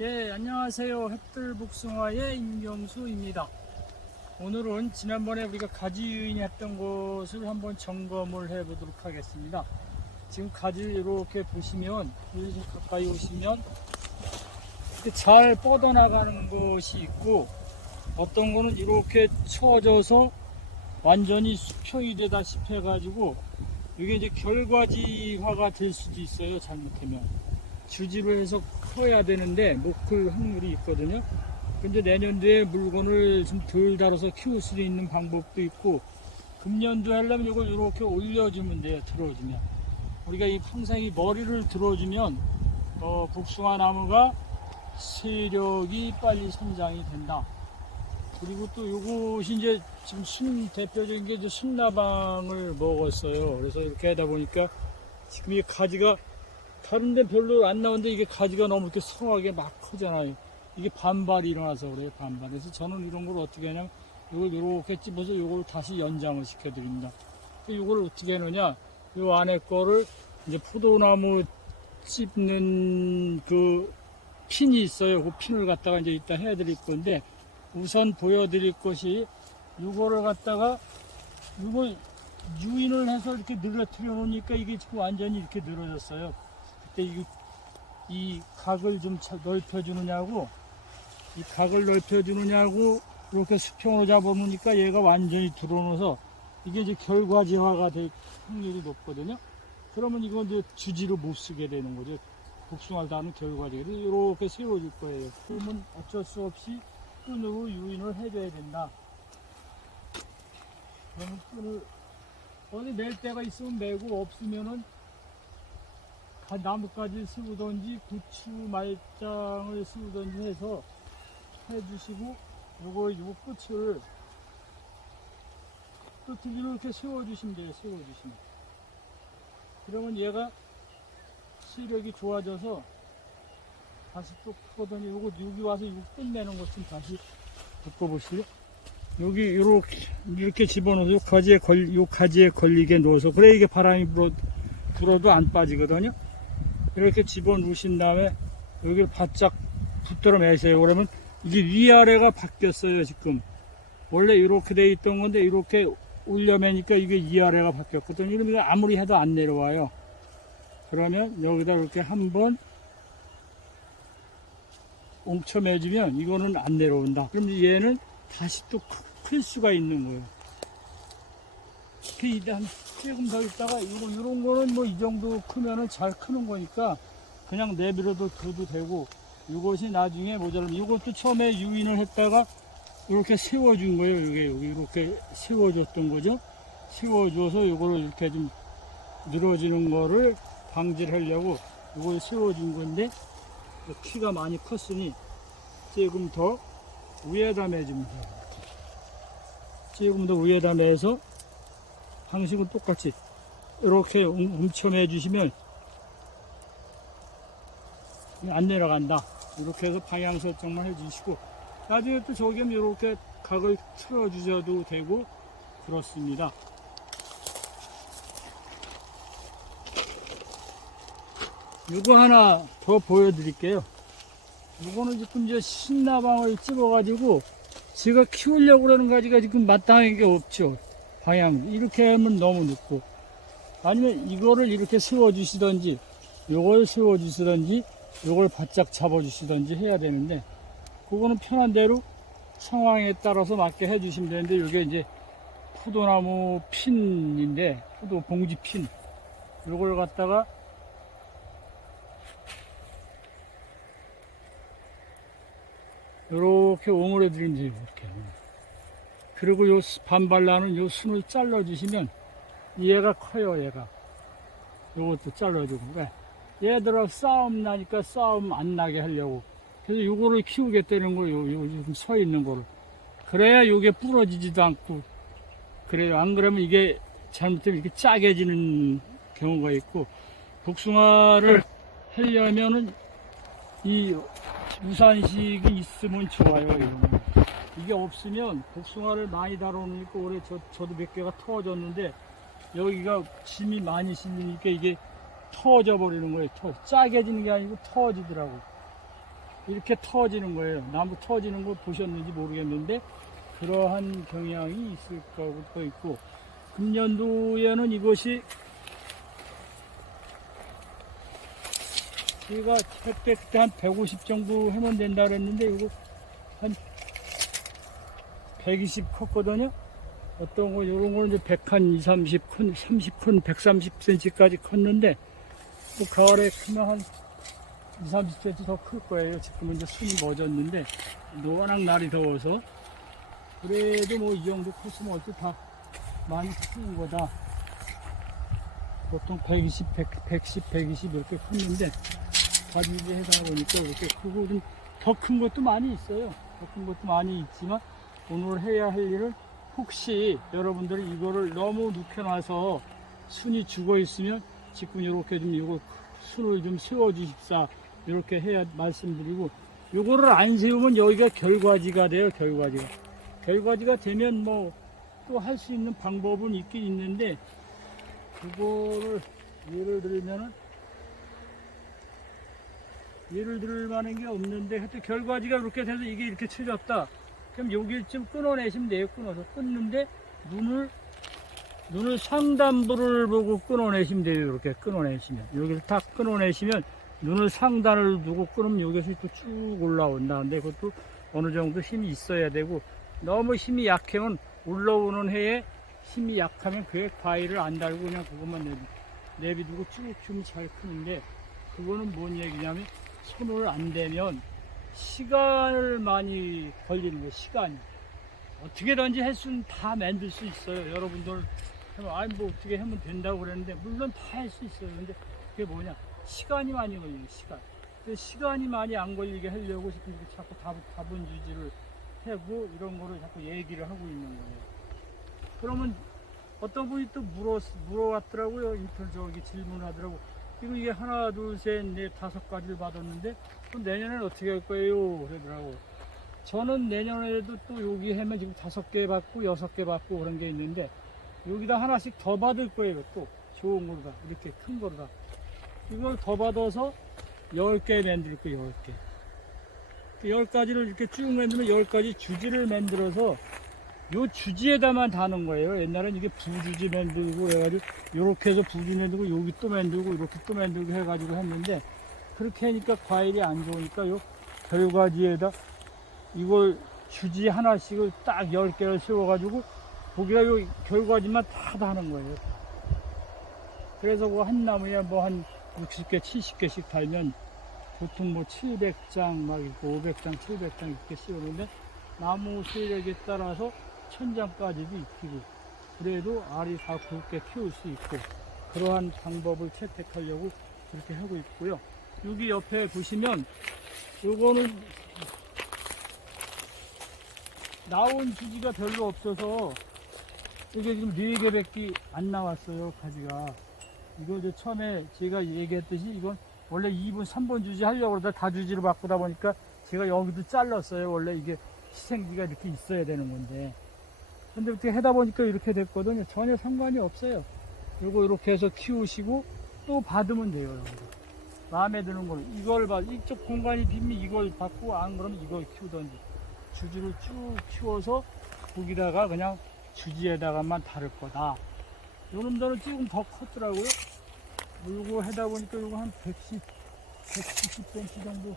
예, 안녕하세요. 햇들복숭아의 임경수입니다. 오늘은 지난번에 우리가 가지 유인이 했던 것을 한번 점검을 해 보도록 하겠습니다. 지금 가지 이렇게 보시면, 여기서 가까이 오시면 이렇게 잘 뻗어나가는 것이 있고, 어떤 거는 이렇게 처져서 완전히 수평이 되다시피 해가지고 이게 이제 결과지화가 될 수도 있어요. 잘못하면 주지로 해서 커야 되는데 못 클 확률이 있거든요. 근데 내년도에 물건을 좀 덜 달아서 키울 수 있는 방법도 있고, 금년도 하려면 이걸 이렇게 올려주면 돼요. 들어주면 우리가 항상 이 머리를 들어주면 복숭아 나무가 세력이 빨리 성장이 된다. 그리고 또 요것이 이제 지금 대표적인 게 이제 순나방을 먹었어요. 그래서 이렇게 하다 보니까 지금 이 가지가 다른 데 별로 안 나오는데 이게 가지가 너무 이렇게 성하게 막 크잖아요. 이게 반발이 일어나서 그래요. 반발. 그래서 저는 이런 걸 어떻게 하냐면 이걸 이렇게 찝어서 이걸 다시 연장을 시켜드립니다. 이걸 어떻게 하느냐, 요 안에 거를 이제 포도나무 찝는 그 핀이 있어요. 그 핀을 갖다가 이제 이따 해드릴 건데, 우선 보여드릴 것이 이거를 갖다가 이걸 유인을 해서 이렇게 늘어뜨려 놓으니까 이게 지금 완전히 이렇게 늘어졌어요. 그때 이 각을 좀 넓혀주느냐고, 이 각을 넓혀주느냐고 이렇게 수평으로 잡아놓으니까 얘가 완전히 들어놓아서 이게 이제 결과지화가 될 확률이 높거든요. 그러면 이건 이제 주지로 못 쓰게 되는 거죠. 복숭아를 다는 결과지를 이렇게 세워줄 거예요. 그러면 어쩔 수 없이 끈으로 유인을 해줘야 된다. 그러면 끈을 어디 멜 데가 있으면 매고, 없으면은 나뭇가지 씌우던지 고추 말장을 씌우던지 해서 해주시고, 요 끝을 이렇게 세워주시면 돼요. 세워주시면. 그러면 얘가 시력이 좋아져서 다시 또 크거든요. 여기 와서 이거 끝내는 것 좀 다시 바꿔보실래요? 여기 이렇게 집어넣어서 요 가지에 걸리게 넣어서, 그래 이게 바람이 불어도 안 빠지거든요. 이렇게 집어넣으신 다음에 여기를 바짝 붙들어 매세요. 그러면 이게 위아래가 바뀌었어요. 지금 원래 이렇게 돼 있던 건데 이렇게 올려매니까 이게 위아래가 바뀌었거든요. 이러면 아무리 해도 안 내려와요. 그러면 여기다 이렇게 한번 엉쳐매주면 이거는 안 내려온다. 그럼 얘는 다시 또 클 수가 있는 거예요. 한 조금 더 있다가 이런 거는 뭐 이 정도 크면은 잘 크는 거니까 그냥 내버려도 둬도 되고, 이것이 나중에 모자라면 이것도 처음에 유인을 했다가 이렇게 세워준 거예요. 여기 이렇게 세워줬던 거죠. 세워줘서 이거를 이렇게 좀 늘어지는 거를 방지를 하려고 이걸 세워준 건데, 키가 많이 컸으니 조금 더 위에다 매주면 돼요. 조금 더 위에다 매서 방식은 똑같이 이렇게 움켜매 주시면 안 내려간다. 이렇게 해서 방향 설정만 해 주시고, 나중에 또 저기면 이렇게 각을 틀어 주셔도 되고 그렇습니다. 이거 하나 더 보여드릴게요. 이거는 지금 이제 신나방을 찝어가지고 제가 키우려고 그러는 가지가 지금 마땅한 게 없죠. 방향 이렇게 하면 너무 늦고, 아니면 이거를 이렇게 세워주시던지 요걸 세워주시던지 요걸 바짝 잡아주시던지 해야 되는데, 그거는 편한 대로 상황에 따라서 맞게 해주시면 되는데, 이게 이제 포도나무 핀인데, 포도 봉지 핀, 요걸 갖다가 이렇게 오므려 드린 거예요. 이렇게. 그리고 요 반발나는 요 순을 잘라 주시면 얘가 커요. 얘가 요것도 잘라주고, 얘들하고 싸움 나니까 싸움 안 나게 하려고, 그래서 요거를 키우겠다는 거예요. 요 지금 서 있는 거를. 그래야 요게 부러지지도 않고 그래요. 안 그러면 이게 잘못되면 이렇게 짜게지는 경우가 있고, 복숭아를 하려면은 이 유산식이 있으면 좋아요. 이게 없으면 복숭아를 많이 다뤄놓으니까 올해 저도 몇 개가 터졌는데, 여기가 짐이 많이 실리니까 이게 터져 버리는 거예요. 짜게지는 게 아니고 터지더라고. 이렇게 터지는 거예요. 나무 터지는 거 보셨는지 모르겠는데 그러한 경향이 있을 거고 있고, 금년도에는 이것이 제가 햇볕 그때 한 150 정도 하면 된다 그랬는데 이거 한 120 컸거든요. 어떤 거 요런 거는 이제 100한 2, 30큰, 30큰, 130cm까지 컸는데 또 가을에 크면 한 2, 30cm 더 클 거예요. 지금은 이제 순이 멎었는데 워낙 날이 더워서. 그래도 뭐 이 정도 컸으면 어째 다 많이 크는 거다. 보통 120, 110, 120 이렇게 컸는데 가지고 해다 보니까 이렇게 크고, 더 큰 것도 많이 있어요. 더 큰 것도 많이 있지만 오늘 해야 할 일은, 혹시 여러분들이 이거를 너무 눕혀놔서 순이 죽어 있으면 지금 이렇게 좀 이거 순을 좀 세워 주십사, 이렇게 해야 말씀드리고, 요거를 안 세우면 여기가 결과지가 돼요. 결과지가 되면 뭐 또 할 수 있는 방법은 있긴 있는데, 그거를 예를 들 만한 게 없는데, 하여튼 결과지가 그렇게 돼서 이게 이렇게 쳐졌다. 그럼 여기 좀 끊어내시면 돼요. 끊어서 끊는데 눈을 상단부를 보고 끊어내시면 돼요. 이렇게 끊어내시면, 여기서 딱 끊어내시면 눈을 상단을 두고 끊으면 여기서 또 쭉 올라온다. 근데 그것도 어느 정도 힘이 있어야 되고, 너무 힘이 약하면 올라오는 해에 힘이 약하면 그게 과일을 안 달고 그냥 그것만 내비두고 쭉 좀 잘 크는데, 그거는 뭔 얘기냐면 손을 안 대면 시간을 많이 걸리는 거예요. 시간이 어떻게든지 횟수는 다 만들 수 있어요. 여러분들 아니 뭐 어떻게 하면 된다고 그랬는데, 물론 다 할 수 있어요. 근데 그게 뭐냐, 시간이 많이 걸려요. 시간이 많이 안 걸리게 하려고 지금 이렇게 자꾸 다분주지를 하고 이런 거를 자꾸 얘기를 하고 있는 거예요. 그러면 어떤 분이 또 물어왔더라고요. 인터넷 저기 질문하더라고. 지금 이게 하나, 둘, 셋, 넷, 5가지를 받았는데 그럼 내년에는 어떻게 할 거예요? 그러더라고. 저는 내년에도 또 여기 하면 지금 5개 받고 6개 받고 그런 게 있는데, 여기다 하나씩 더 받을 거예요. 또 좋은 거로 다, 이렇게 큰 거로 다. 이걸 더 받아서 10개 만들 거예요. 10개. 10가지를 이렇게 쭉 만들면 10가지 주지를 만들어서 요 주지에다만 다는 거예요. 옛날엔 이게 부주지 만들고 해가지고 요렇게 해서 부지 만들고 여기 또 만들고 이렇게 또 만들고 해가지고 했는데, 그렇게 하니까 과일이 안 좋으니까 요 결과지에다 이걸 주지 하나씩을 딱 10개를 세워가지고 거기다 요 결과지만 다 다는 거예요. 그래서 그 한 나무에 뭐 한 60개, 70개씩 달면 보통 뭐 700장 막 있고 500장, 700장 이렇게 씌우는데, 나무 세력에 따라서 1000장까지도 익히고, 그래도 알이 다 굵게 키울 수 있고, 그러한 방법을 채택하려고 그렇게 하고 있고요. 여기 옆에 보시면 요거는 나온 주지가 별로 없어서 이게 지금 4개밖에 안 나왔어요. 가지가. 이거 이제 처음에 제가 얘기했듯이 이건 원래 2분, 3번 주지 하려고 그러다 다주지로 바꾸다 보니까 제가 여기도 잘랐어요. 원래 이게 시생지가 이렇게 있어야 되는 건데. 근데 어떻게 하다 보니까 이렇게 됐거든요. 전혀 상관이 없어요. 요거 이렇게 해서 키우시고 또 받으면 돼요. 여러분들. 마음에 드는 거는 이걸 이쪽 공간이 빈면 이걸 받고, 안 그러면 이걸 키우던지. 주지를 쭉 키워서 거기다가 그냥 주지에다가만 다를 거다. 요놈들은 조금 더 컸더라고요. 요거 하다 보니까 요거 한 170cm 정도.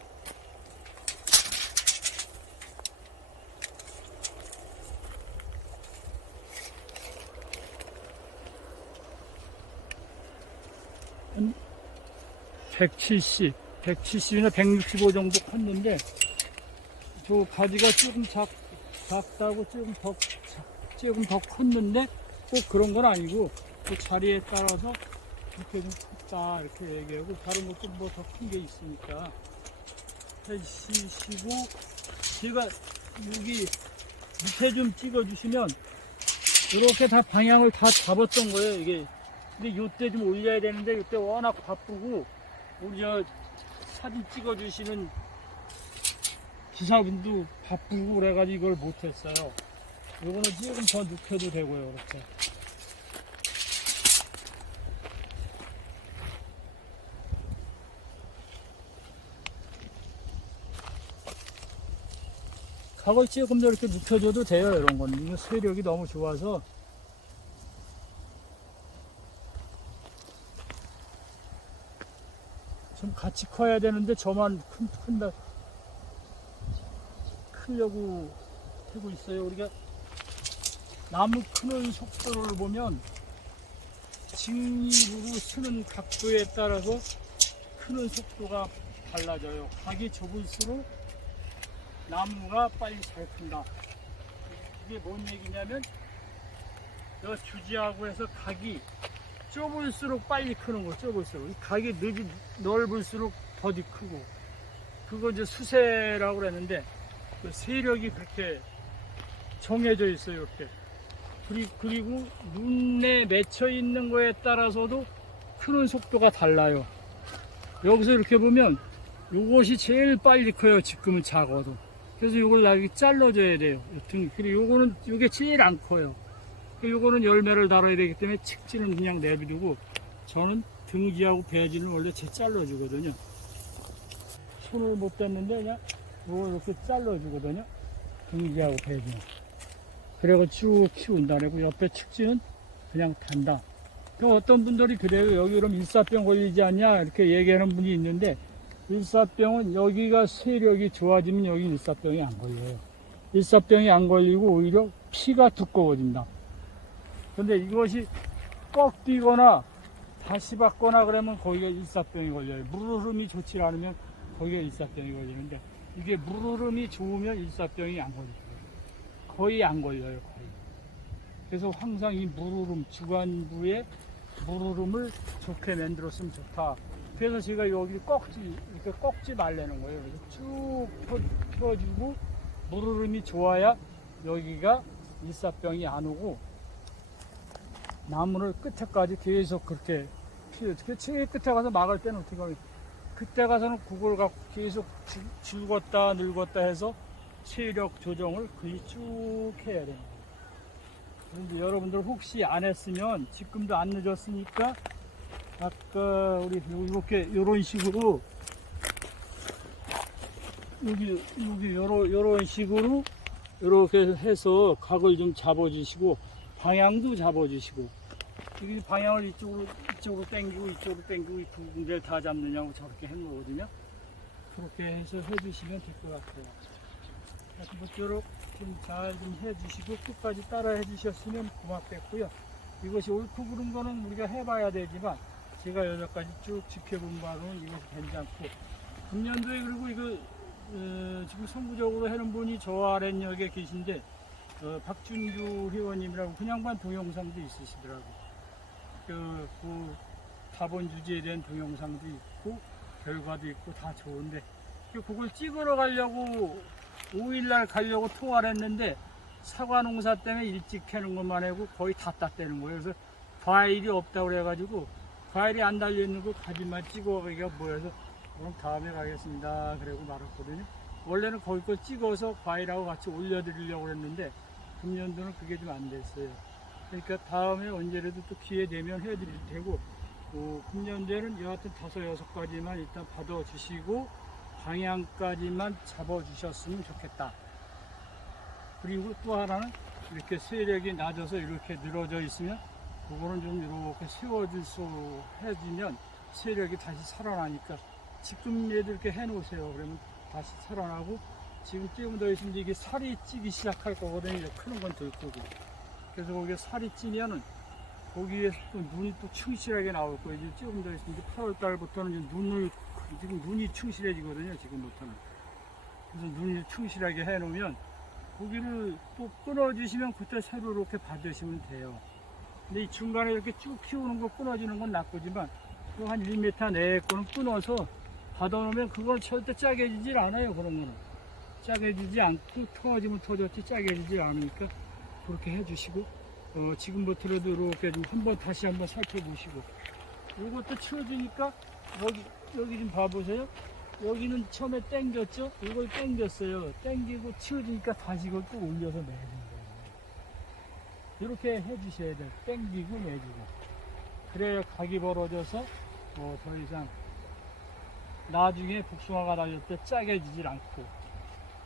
한 170이나 165 정도 컸는데, 저 가지가 조금 작다고 조금 더 컸는데, 꼭 그런 건 아니고, 그 자리에 따라서 이렇게 좀 컸다, 이렇게 얘기하고, 다른 것도 뭐 더 큰 게 있으니까. 해주시고, 제가 여기 밑에 좀 찍어주시면, 이렇게 다 방향을 다 잡았던 거예요, 이게. 근데 요때 좀 올려야 되는데, 요때 워낙 바쁘고, 우리 저 사진 찍어주시는 기사분도 바쁘고 그래가지고 이걸 못했어요. 요거는 조금 더 눕혀도 되고요, 이렇게. 각을 조금 더 이렇게 눕혀줘도 돼요. 이런 거는 이거 세력이 너무 좋아서. 좀 같이 커야 되는데 저만 큰다 크려고 하고 있어요. 우리가 나무 크는 속도를 보면 직립으로 쓰는 각도에 따라서 크는 속도가 달라져요. 각이 좁을수록 나무가 빨리 잘 큰다. 이게 뭔 얘기냐면 저 주지하고 해서 각이 좁을수록 빨리 크는 거, 좁을수록. 각이 넓을수록 더디 크고. 그거 이제 수세라고 그랬는데, 그 세력이 그렇게 정해져 있어요, 이렇게. 그리고 눈에 맺혀 있는 거에 따라서도 크는 속도가 달라요. 여기서 이렇게 보면, 요것이 제일 빨리 커요, 지금은 작아도. 그래서 요걸 나중에 잘라줘야 돼요. 그리고 요게 제일 안 커요. 요거는 열매를 달아야 되기 때문에 측지는 그냥 내비두고 저는 등지하고 배지는 원래 제 잘라주거든요. 손을 못 댔는데 그냥 요거 이렇게 잘라주거든요. 등지하고 배지는. 그리고 쭉 키운다. 그리고 옆에 측지는 그냥 단다. 그 어떤 분들이 그래요. 여기 그럼 일사병 걸리지 않냐 이렇게 얘기하는 분이 있는데 일사병은 여기가 세력이 좋아지면 여기 일사병이 안 걸려요. 일사병이 안 걸리고 오히려 피가 두꺼워진다. 근데 이것이 꺾이거나 다시 받거나 그러면 거기가 일사병이 걸려요. 물 흐름이 좋지 않으면 거기가 일사병이 걸리는데 이게 물 흐름이 좋으면 일사병이 안 걸려요. 거의 안 걸려요. 거의. 그래서 항상 이 물 흐름, 주관부에 물 흐름을 좋게 만들었으면 좋다. 그래서 제가 여기 이렇게 꺾지 말라는 거예요. 쭉 펴주고 물 흐름이 좋아야 여기가 일사병이 안 오고 나무를 끝에까지 계속 그렇게 피워주고 제일 끝에 가서 막을 때는 어떻게 하면 그때 가서는 그걸 갖고 계속 죽었다 늙었다 해서 체력 조정을 거의 쭉 해야 돼요. 그런데 여러분들 혹시 안 했으면 지금도 안 늦었으니까 아까 우리 이렇게 이런 식으로 여기 요런 식으로 이렇게 해서 각을 좀 잡아주시고 방향도 잡아주시고 이 방향을 이쪽으로 당기고 이쪽으로 당기고 이 두 군데를 다 잡느냐고 저렇게 해 놓거든요. 그렇게 해서 해주시면 될 것 같아요. 모쪼록 좀 잘 좀 해주시고 끝까지 따라 해주셨으면 고맙겠고요. 이것이 옳고 그른 거는 우리가 해봐야 되지만 제가 여기까지 쭉 지켜본 바로는 이것이 괜찮고 금년도에 그리고 이거 지금 선구적으로 하는 분이 저 아랫역에 계신데 박준규 회원님이라고 그냥반 동영상도 있으시더라고요. 그 다본 주제에 대한 동영상도 있고 결과도 있고 다 좋은데 그걸 찍으러 가려고 5일날 가려고 통화를 했는데 사과 농사 때문에 일찍 해는 것만 하고 거의 다 땄다는 거예요. 그래서 과일이 없다고 그래가지고 과일이 안 달려있는 거 가지만 찍어가기가 뭐여서 그럼 다음에 가겠습니다. 그러고 말았거든요. 원래는 거기 걸 찍어서 과일하고 같이 올려드리려고 했는데 금년도는 그게 좀 안 됐어요. 그러니까 다음에 언제라도 또 기회 되면 해드릴 테고 금년도에는 여하튼 5-6가지만 일단 받아주시고 방향까지만 잡아주셨으면 좋겠다. 그리고 또 하나는 이렇게 세력이 낮아서 이렇게 늘어져 있으면 그거는 좀 이렇게 세워줄 수 해주면 세력이 다시 살아나니까 지금 얘들 이렇게 해놓으세요. 그러면 다시 살아나고 지금 조금 더 있으면 이게 살이 찌기 시작할 거거든요. 크는 건 될 거고. 그래서 거기에 살이 찌면은 거기에 또 눈이 또 충실하게 나올 거예요. 이제 조금 더 있으면 8월 달부터는 지금 눈이 충실해지거든요. 지금부터는. 그래서 눈이 충실하게 해놓으면 고기를 또 끊어주시면 그때 새로 이렇게 받으시면 돼요. 근데 이 중간에 이렇게 쭉 키우는 거 끊어지는 건 나쁘지만 한 1m 내에 거는 끊어서 받아놓으면 그건 절대 짜게 지질 않아요. 그런 거는 짜게 지지 않고 터지면 터졌지 짜게 지질 않으니까 그렇게 해주시고 지금부터라도 이렇게 좀 다시 한번 살펴보시고 이것도 치워주니까 여기 좀 봐보세요. 여기는 처음에 당겼죠? 이걸 당겼어요. 당기고 치워주니까 다시 이걸 또 올려서 내는 거예요. 이렇게 해주셔야 돼요. 당기고 내주고. 그래야 각이 벌어져서 더 이상 나중에 복숭아가 달릴 때 짜게 지질 않고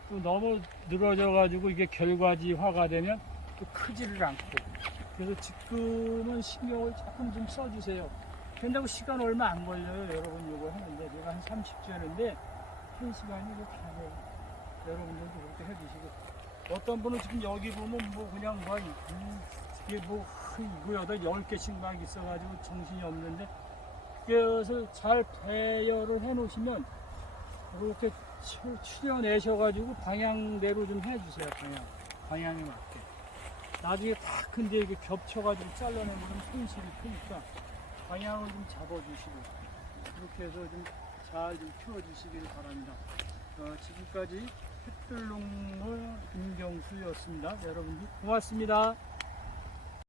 또 너무 늘어져 가지고 이게 결과지화가 되면 또 크지를 않고, 그래서 지금은 신경을 조금 좀 써주세요. 근데 시간 얼마 안 걸려요. 여러분 이거 하는데 내가 한 30초 하는데 1시간이 이렇게 하네요. 여러분들도 그렇게 해주시고, 어떤 분은 지금 여기 보면 뭐 그냥 뭐 이게 뭐 이거 여덟 10개씩 막 있어가지고 정신이 없는데, 그것을 잘 배열을 해 놓으시면 이렇게 추려내셔가지고 방향대로 좀 해주세요. 방향에 맞게. 나중에 다 큰데 이게 겹쳐가지고 잘라내면 손실이 크니까 방향을 좀 잡아주시고, 그렇게 해서 좀 잘 좀 키워주시기를 바랍니다. 지금까지 햇들농물 김경수였습니다. 여러분들 고맙습니다.